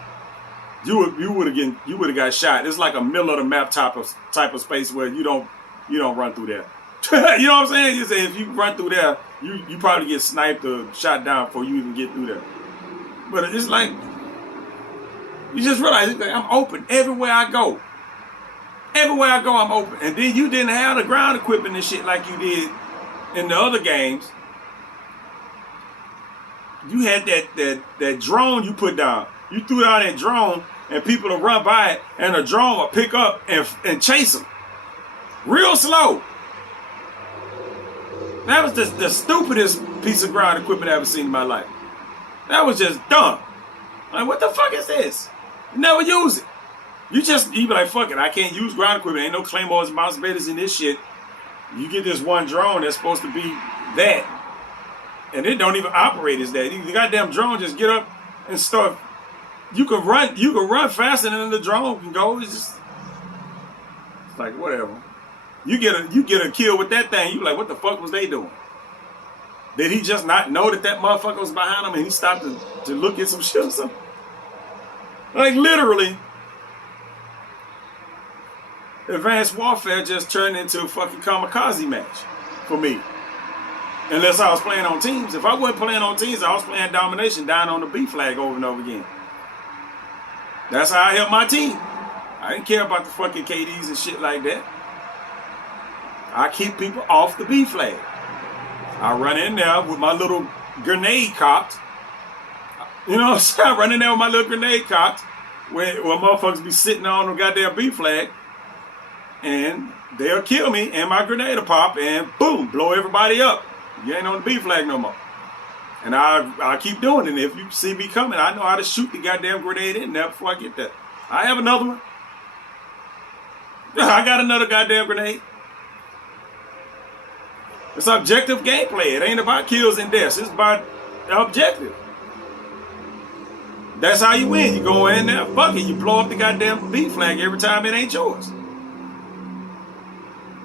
you would have got shot. It's like a middle of the map type of space where you don't run through there. You know what I'm saying? You say if you run through there, you probably get sniped or shot down before you even get through there. But it's like, You just realize I'm open everywhere I go. Everywhere I go, I'm open. And then you didn't have the ground equipment and shit like you did in the other games. You had that drone you put down. You threw down that drone and people will run by it and the drone will pick up and chase them. Real slow. That was the stupidest piece of ground equipment I ever seen in my life. That was just dumb. Like, what the fuck is this? You never use it. You be like, fuck it, I can't use ground equipment. Ain't no claymores and mouse invaders in this shit. You get this one drone that's supposed to be that. And it don't even operate as that. The goddamn drone just get up and start. You can run faster than the drone can go. It's like whatever. You get a kill with that thing. You like, what the fuck was they doing? Did he just not know that motherfucker was behind him and he stopped to look at some shit or something? Like literally, Advanced Warfare just turned into a fucking kamikaze match for me. Unless I was playing on teams. If I wasn't playing on teams, I was playing domination down on the B flag over and over again. That's how I helped my team. I didn't care about the fucking KDs and shit like that. I keep people off the B flag. I run in there with my little grenade cocked. You know what I'm saying? I run in there with my little grenade cocked where motherfuckers be sitting on the goddamn B flag and they'll kill me and my grenade will pop and boom, blow everybody up. You ain't on the B flag no more. And I keep doing it. If you see me coming, I know how to shoot the goddamn grenade in there before I get there. I have another one. I got another goddamn grenade. It's objective gameplay. It ain't about kills and deaths. It's about objective. That's how you win. You go in there, fuck it. You blow up the goddamn B flag every time it ain't yours.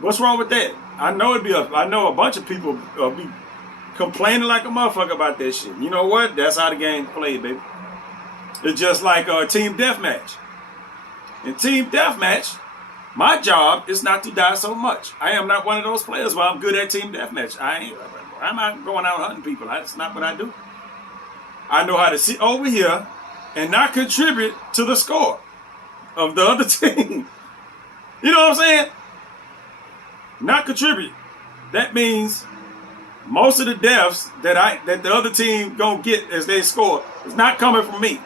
What's wrong with that? I know a bunch of people be complaining like a motherfucker about that shit. You know what? That's how the game's played, baby. It's just like Team Deathmatch. In Team Deathmatch, my job is not to die so much. I am not one of those players where I'm good at Team Deathmatch. I'm not going out hunting people. That's not what I do. I know how to sit over here and not contribute to the score of the other team. You know what I'm saying? Not contribute. That means most of the deaths that the other team gonna get as they score is not coming from me.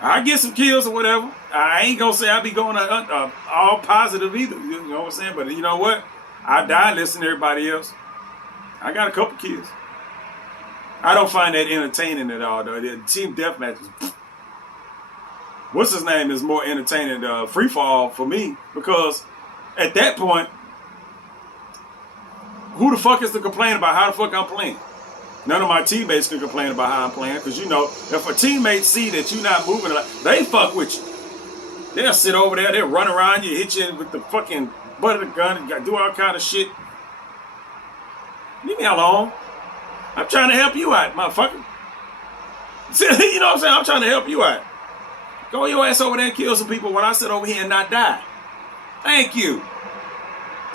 I get some kills or whatever. I ain't gonna say I be going all positive either. You know what I'm saying? But you know what? I die listening to everybody else. I got a couple kills. I don't find that entertaining at all, though. The Team Deathmatch is... What's his name is more entertaining than Free Fall for me, because at that point, who the fuck is to complain about how the fuck I'm playing? None of my teammates can complain about how I'm playing, because you know, if a teammate see that you're not moving, they fuck with you. They'll sit over there, they'll run around you, hit you with the fucking butt of the gun, do all kind of shit. Leave me alone. I'm trying to help you out, motherfucker. You know what I'm saying? I'm trying to help you out. Go your ass over there and kill some people when I sit over here and not die. Thank you.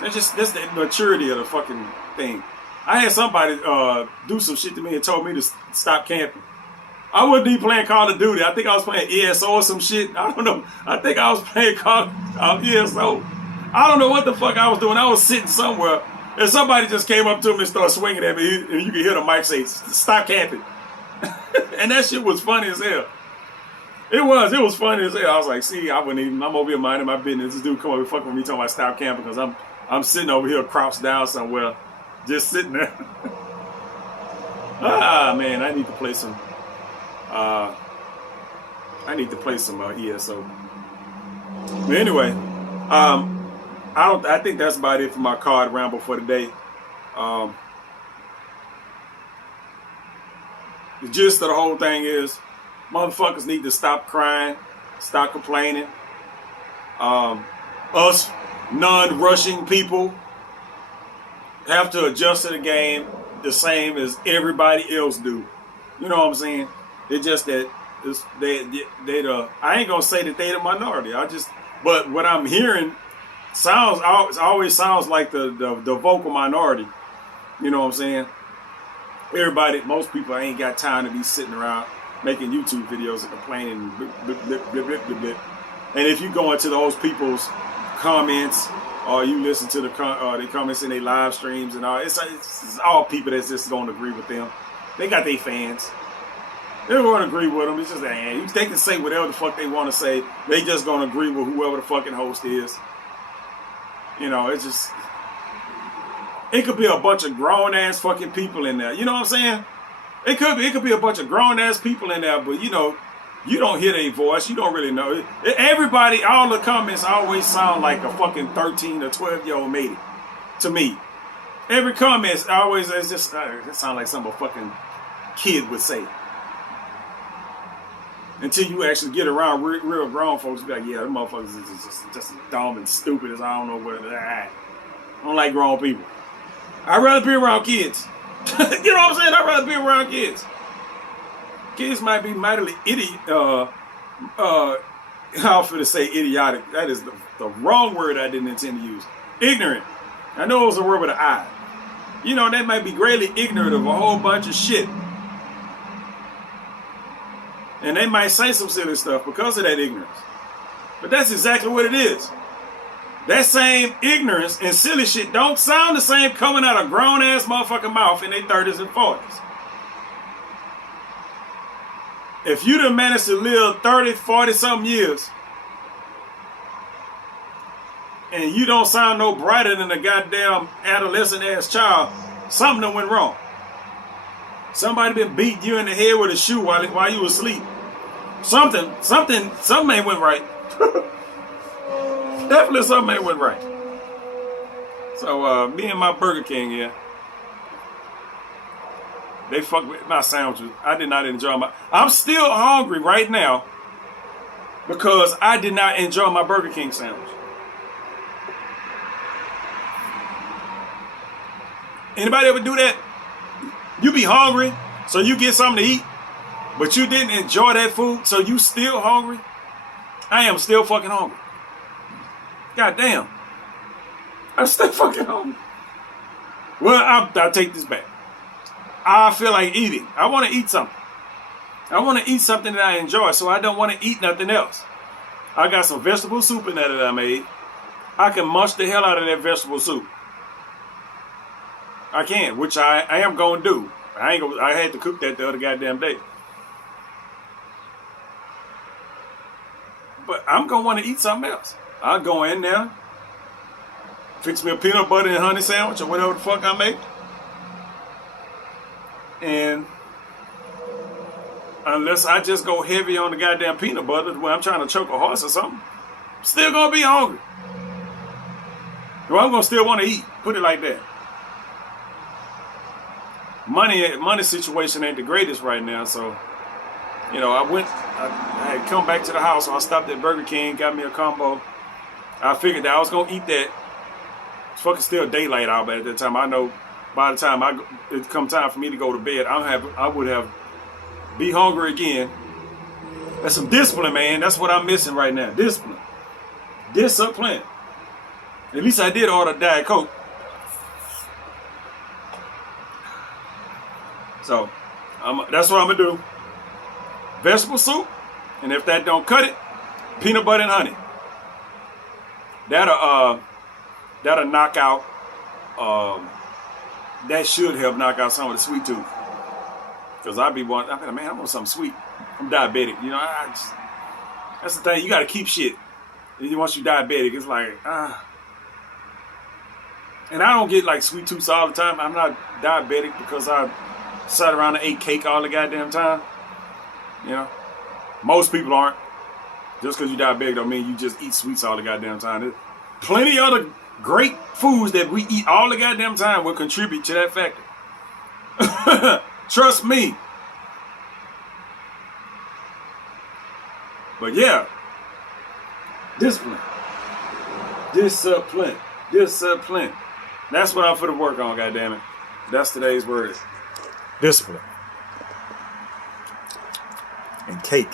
That's the maturity of the fucking thing. I had somebody do some shit to me and told me to stop camping. I wasn't even playing Call of Duty. I think I was playing ESO or some shit. I don't know. I think I was playing Call ESO. I don't know what the fuck I was doing. I was sitting somewhere and somebody just came up to me and started swinging at me, and you could hear the mic say, "Stop camping." And that shit was funny as hell. It was funny as hell. I was like, see, I'm over here minding my business. This dude come over and fucking with me talking about stop camping because I'm sitting over here crouched down somewhere, just sitting there. Man, I need to play some ESO. But anyway, I think that's about it for my card ramble for today. The gist of the whole thing is, motherfuckers need to stop crying, stop complaining. Us non-rushing people have to adjust to the game the same as everybody else do. You know what I'm saying? It's just that I ain't gonna say that they the minority. But what I'm hearing always sounds like the vocal minority. You know what I'm saying? Most people ain't got time to be sitting around making YouTube videos and complaining. Blip, blip, blip, blip, blip, blip. And if you go into those people's comments or you listen to the comments in their live streams and all, it's all people that's just going to agree with them. They got their fans. They're going to agree with them. It's just that they can say whatever the fuck they want to say. They just going to agree with whoever the fucking host is. You know, it's just... It could be a bunch of grown-ass fucking people in there. You know what I'm saying? It could be a bunch of grown-ass people in there, but, you know, you don't hear their voice. You don't really know. Everybody, all the comments always sound like a fucking 13 or 12-year-old made it. To me. Every comment always is just... it sounds like something a fucking kid would say. Until you actually get around real grown folks, be like, yeah, them motherfuckers is just as dumb and stupid as I don't know what. I don't like grown people. I'd rather be around kids. You know what I'm saying? I'd rather be around kids. Kids might be mightily I'm finna say idiotic. That is the wrong word I didn't intend to use. Ignorant. I know it was a word with an I. You know, they might be greatly ignorant of a whole bunch of shit. And they might say some silly stuff because of that ignorance. But that's exactly what it is. That same ignorance and silly shit don't sound the same coming out of grown-ass motherfucking mouth in their 30s and 40s. If you done managed to live 30, 40-something years, and you don't sound no brighter than a goddamn adolescent-ass child, something done went wrong. Somebody been beating you in the head with a shoe while you was asleep. Something ain't went right. Definitely something ain't went right. So me and my Burger King here, they fucked with my sandwiches. I did not enjoy I'm still hungry right now because I did not enjoy my Burger King sandwich. Anybody ever do that? You be hungry, so you get something to eat, but you didn't enjoy that food, so you still hungry? I am still fucking hungry. God damn. I'm still fucking hungry. Well, I'll take this back. I feel like eating. I want to eat something. I want to eat something that I enjoy, so I don't want to eat nothing else. I got some vegetable soup in there that I made. I can munch the hell out of that vegetable soup. I can, which I am going to do. I had to cook that the other goddamn day. But I'm going to want to eat something else. I'll go in there, fix me a peanut butter and honey sandwich or whatever the fuck I make. And unless I just go heavy on the goddamn peanut butter when I'm trying to choke a horse or something, I'm still going to be hungry. Well, I'm going to still want to eat. Put it like that. Money situation ain't the greatest right now, so you know, I had come back to the house, so I stopped at Burger King, got me a combo. I figured that I was gonna eat that. It's fucking still daylight out, but at that time I know by the time it come time for me to go to bed, I would have be hungry again. That's some discipline, man. That's what I'm missing right now. Discipline. Discipline. At least I did order Diet Coke. So, that's what I'm going to do. Vegetable soup. And if that don't cut it, peanut butter and honey. That'll knock out, that should help knock out some of the sweet tooth. Because I want something sweet. I'm diabetic. You know, that's the thing. You got to keep shit. Once you're diabetic, it's like, And I don't get like sweet tooths all the time. I'm not diabetic because I sat around and ate cake all the goddamn time. You know, most people aren't. Just because you're diabetic don't mean you just eat sweets all the goddamn time. There's plenty of other great foods that we eat all the goddamn time will contribute to that factor. Trust me. But yeah, discipline. That's what I'm for to work on, goddammit. That's today's word. Discipline. And cake.